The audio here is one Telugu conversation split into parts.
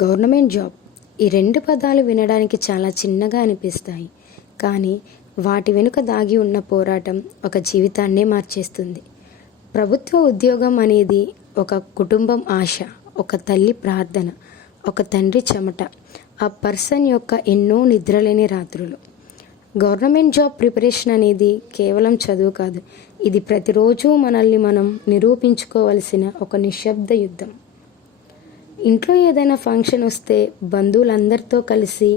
గవర్నమెంట్ జాబ్ ఈ రెండు పదాలు వినడానికి చాలా చిన్నగా అనిపిస్తాయి, కానీ వాటి వెనుక దాగి ఉన్న పోరాటం ఒక జీవితాన్నే మార్చేస్తుంది. ప్రభుత్వ ఉద్యోగం అనేది ఒక కుటుంబం ఆశ, ఒక తల్లి ప్రార్థన, ఒక తండ్రి చెమట, ఆ పర్సన్ యొక్క ఎన్నో నిద్రలేని రాత్రులు. గవర్నమెంట్ జాబ్ ప్రిపరేషన్ అనేది కేవలం చదువు కాదు, ఇది ప్రతిరోజు మనల్ని మనం నిరూపించుకోవలసిన ఒక నిశ్శబ్ద యుద్ధం. ఇంట్లో ఏదైనా ఫంక్షన్ వస్తే బంధువులందరితో కలిసి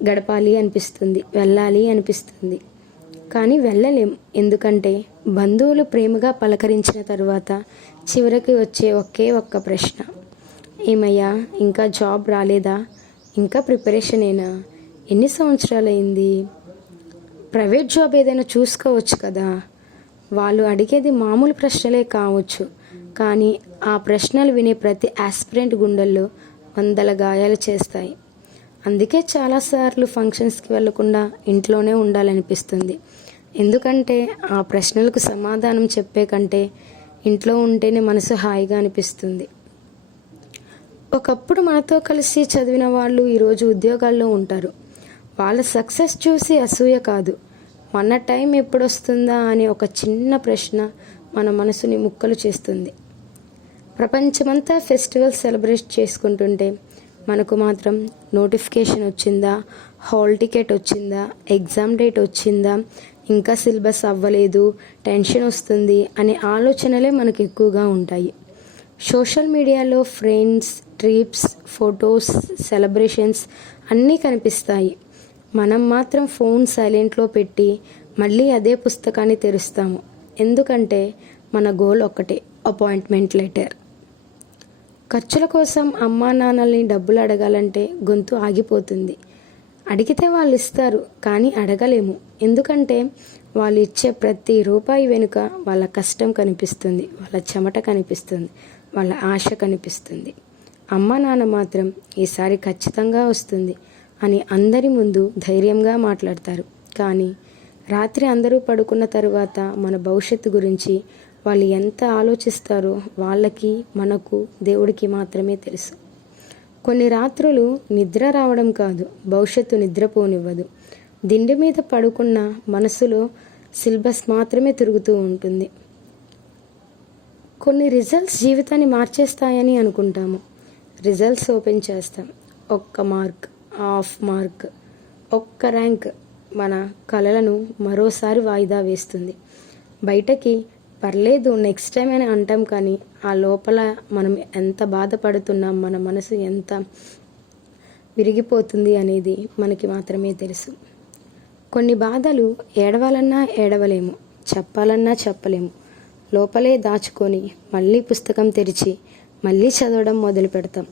గడపాలి అనిపిస్తుంది, వెళ్ళాలి అనిపిస్తుంది, కానీ వెళ్ళలేం. ఎందుకంటే బంధువులు ప్రేమగా పలకరించిన తరువాత చివరికి వచ్చే ఒకే ఒక్క ప్రశ్న, ఏమయ్యా ఇంకా జాబ్ రాలేదా, ఇంకా ప్రిపరేషనేనా, ఎన్ని సంవత్సరాలైంది, ప్రైవేట్ జాబ్ ఏదైనా చూసుకోవచ్చు కదా. వాళ్ళు అడిగేది మామూలు ప్రశ్నలే కావచ్చు, కానీ ఆ ప్రశ్నలు వినే ప్రతి ఆస్పిరెంట్ గుండెల్లో వందల గాయాలు చేస్తాయి. అందుకే చాలాసార్లు ఫంక్షన్స్కి వెళ్లకుండా ఇంట్లోనే ఉండాలనిపిస్తుంది. ఎందుకంటే ఆ ప్రశ్నలకు సమాధానం చెప్పే కంటే ఇంట్లో ఉంటేనే మనసు హాయిగా అనిపిస్తుంది. ఒకప్పుడు మనతో కలిసి చదివిన వాళ్ళు ఈరోజు ఉద్యోగాల్లో ఉంటారు. వాళ్ళ సక్సెస్ చూసి అసూయ కాదు, మన టైం ఎప్పుడొస్తుందా అనే ఒక చిన్న ప్రశ్న మన మనసుని ముక్కలు చేస్తుంది. ప్రపంచమంతా ఫెస్టివల్ సెలబ్రేట్ చేసుకుంటుంటే మనకు మాత్రం నోటిఫికేషన్ వచ్చిందా, హాల్ టికెట్ వచ్చిందా, ఎగ్జామ్ డేట్ వచ్చిందా, ఇంకా సిలబస్ అవ్వలేదు, టెన్షన్ వస్తుంది అనే ఆలోచనలే మనకు ఎక్కువగా ఉంటాయి. సోషల్ మీడియాలో ఫ్రెండ్స్, ట్రిప్స్, ఫొటోస్, సెలబ్రేషన్స్ అన్నీ కనిపిస్తాయి. మనం మాత్రం ఫోన్ సైలెంట్లో పెట్టి మళ్ళీ అదే పుస్తకాన్ని తెరుస్తాము. ఎందుకంటే మన గోల్ ఒక్కటే, అపాయింట్మెంట్ లెటర్. ఖర్చుల కోసం అమ్మా నాన్నల్ని డబ్బులు అడగాలంటే గొంతు ఆగిపోతుంది. అడిగితే వాళ్ళు ఇస్తారు, కానీ అడగలేము. ఎందుకంటే వాళ్ళు ఇచ్చే ప్రతి రూపాయి వెనుక వాళ్ళ కష్టం కనిపిస్తుంది, వాళ్ళ చెమట కనిపిస్తుంది, వాళ్ళ ఆశ కనిపిస్తుంది. అమ్మ నాన్న మాత్రం ఈసారి ఖచ్చితంగా వస్తుంది అని అందరి ముందు ధైర్యంగా మాట్లాడతారు. కానీ రాత్రి అందరూ పడుకున్న తరువాత మన భవిష్యత్తు గురించి వాళ్ళు ఎంత ఆలోచిస్తారో వాళ్ళకి, మనకు, దేవుడికి మాత్రమే తెలుసు. కొన్ని రాత్రులు నిద్ర రావడం కాదు, భవిష్యత్తు నిద్రపోనివ్వదు. దిండి మీద పడుకున్న మనసులో సిలబస్ మాత్రమే తిరుగుతూ ఉంటుంది. కొన్ని రిజల్ట్స్ జీవితాన్ని మార్చేస్తాయని అనుకుంటాము. రిజల్ట్స్ ఓపెన్ చేస్తాం, ఒక్క మార్క్, హాఫ్ మార్క్, ఒక్క ర్యాంక్ మన కలలను మరోసారి వాయిదా వేస్తుంది. బయటకి పర్లేదు నెక్స్ట్ టైం అని అంటాం, కానీ ఆ లోపల మనం ఎంత బాధపడుతున్నాం, మన మనసు ఎంత విరిగిపోతుంది అనేది మనకి మాత్రమే తెలుసు. కొన్ని బాధలు ఏడవాలన్నా ఏడవలేము, చెప్పాలన్నా చెప్పలేము. లోపలే దాచుకొని మళ్ళీ పుస్తకం తెరిచి మళ్ళీ చదవడం మొదలు పెడతాం.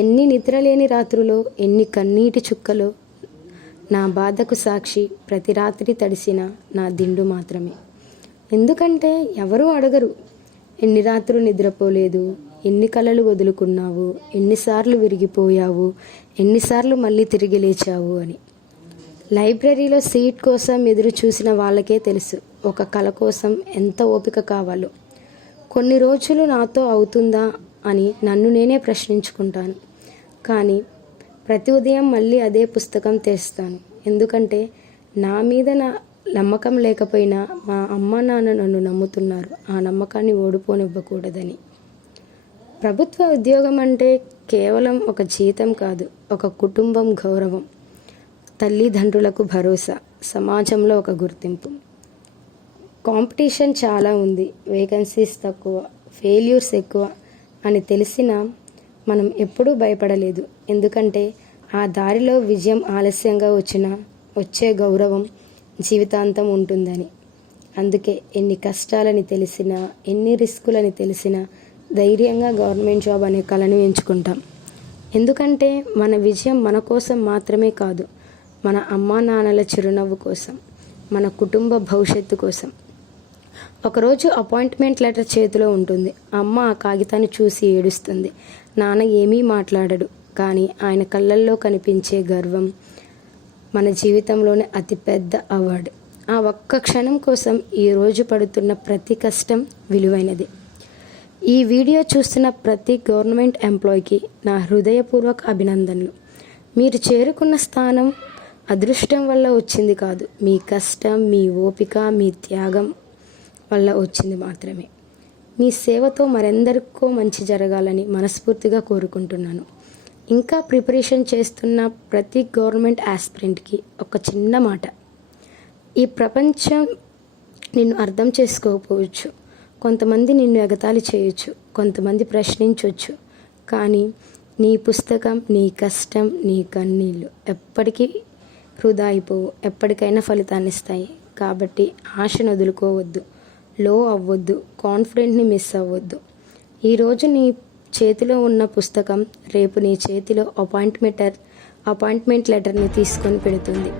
ఎన్ని నిద్రలేని రాత్రులో, ఎన్ని కన్నీటి చుక్కలో నా బాధకు సాక్షి ప్రతి రాత్రి తడిసిన నా దిండు మాత్రమే. ఎందుకంటే ఎవరూ అడగరు, ఎన్ని రాత్రులు నిద్రపోలేదు, ఎన్ని కలలు వదులుకున్నావు, ఎన్నిసార్లు విరిగిపోయావు, ఎన్నిసార్లు మళ్ళీ తిరిగి లేచావు అని. లైబ్రరీలో సీట్ కోసం ఎదురు చూసిన వాళ్ళకే తెలుసు ఒక కళ కోసం ఎంత ఓపిక కావాలో. కొన్ని రోజులు నాతో అవుతుందా అని నన్ను నేనే ప్రశ్నించుకుంటాను, కానీ ప్రతి ఉదయం మళ్ళీ అదే పుస్తకం తెస్తాను. ఎందుకంటే నా మీద నా నమ్మకం లేకపోయినా మా అమ్మ నాన్న నన్ను నమ్ముతున్నారు, ఆ నమ్మకాన్ని ఓడిపోనివ్వకూడదని. ప్రభుత్వ ఉద్యోగం అంటే కేవలం ఒక జీతం కాదు, ఒక కుటుంబం గౌరవం, తల్లిదండ్రులకు భరోసా, సమాజంలో ఒక గుర్తింపు. కాంపిటీషన్ చాలా ఉంది, వేకెన్సీస్ తక్కువ, ఫెయిల్యూర్స్ ఎక్కువ అని తెలిసినా మనం ఎప్పుడూ భయపడలేదు. ఎందుకంటే ఆ దారిలో విజయం ఆలస్యంగా వచ్చినా వచ్చే గౌరవం జీవితాంతం ఉంటుందని. అందుకే ఎన్ని కష్టాలని తెలిసినా, ఎన్ని రిస్కులని తెలిసినా ధైర్యంగా గవర్నమెంట్ జాబ్ అనే కళను ఎంచుకుంటాం. ఎందుకంటే మన విజయం మన కోసం మాత్రమే కాదు, మన అమ్మా నాన్నల చిరునవ్వు కోసం, మన కుటుంబ భవిష్యత్తు కోసం. ఒకరోజు అపాయింట్మెంట్ లెటర్ చేతిలో ఉంటుంది. అమ్మ ఆ కాగితాన్ని చూసి ఏడుస్తుంది. నాన్న ఏమీ మాట్లాడడు, కానీ ఆయన కళ్ళల్లో కనిపించే గర్వం మన జీవితంలోనే అతిపెద్ద అవార్డు. ఆ ఒక్క క్షణం కోసం ఈరోజు పడుతున్న ప్రతి కష్టం విలువైనది. ఈ వీడియో చూస్తున్న ప్రతి గవర్నమెంట్ ఎంప్లాయీకి నా హృదయపూర్వక అభినందనలు. మీరు చేరుకున్న స్థానం అదృష్టం వల్ల వచ్చింది కాదు, మీ కష్టం, మీ ఓపిక, మీ త్యాగం వల్ల వచ్చింది మాత్రమే. మీ సేవతో మరెందరికో మంచి జరగాలని మనస్ఫూర్తిగా కోరుకుంటున్నాను. ఇంకా ప్రిపరేషన్ చేస్తున్న ప్రతి గవర్నమెంట్ ఆస్పిరెంట్కి ఒక చిన్న మాట. ఈ ప్రపంచం నిన్ను అర్థం చేసుకోకపోవచ్చు, కొంతమంది నిన్ను ఎగతాళి చేయొచ్చు, కొంతమంది ప్రశ్నించవచ్చు, కానీ నీ పుస్తకం, నీ కష్టం, నీ కన్నీళ్ళు ఎప్పటికీ వృధా అయిపోవు, ఎప్పటికైనా ఫలితాన్ని ఇస్తాయి. కాబట్టి ఆశను వదులుకోవద్దు, లో అవ్వద్దు, కాన్ఫిడెంట్ని మిస్ అవ్వద్దు. ఈరోజు నీ చేతిలో ఉన్న పుస్తకం రేపు నీ చేతిలో అపాయింట్మెంట్ లెటర్ని తీసుకొని పెడుతుంది.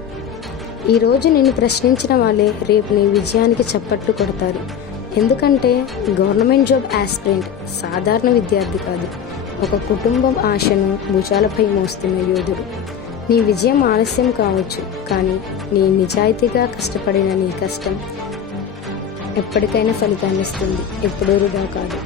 ఈరోజు నిన్ను ప్రశ్నించిన వాళ్ళే రేపు నీ విజయానికి చప్పట్లు కొడతారు. ఎందుకంటే గవర్నమెంట్ జాబ్ ఆస్పిరెంట్ సాధారణ విద్యార్థి కాదు, ఒక కుటుంబం ఆశను భుజాలపై మోస్తున్న యోధుడు. నీ విజయం ఆలస్యం కావచ్చు, కానీ నీ నిజాయితీగా కష్టపడిన నీ కష్టం ఎప్పటికైనా ఫలితాన్ని ఇస్తుంది, ఎప్పుడూ వృధా కాదు.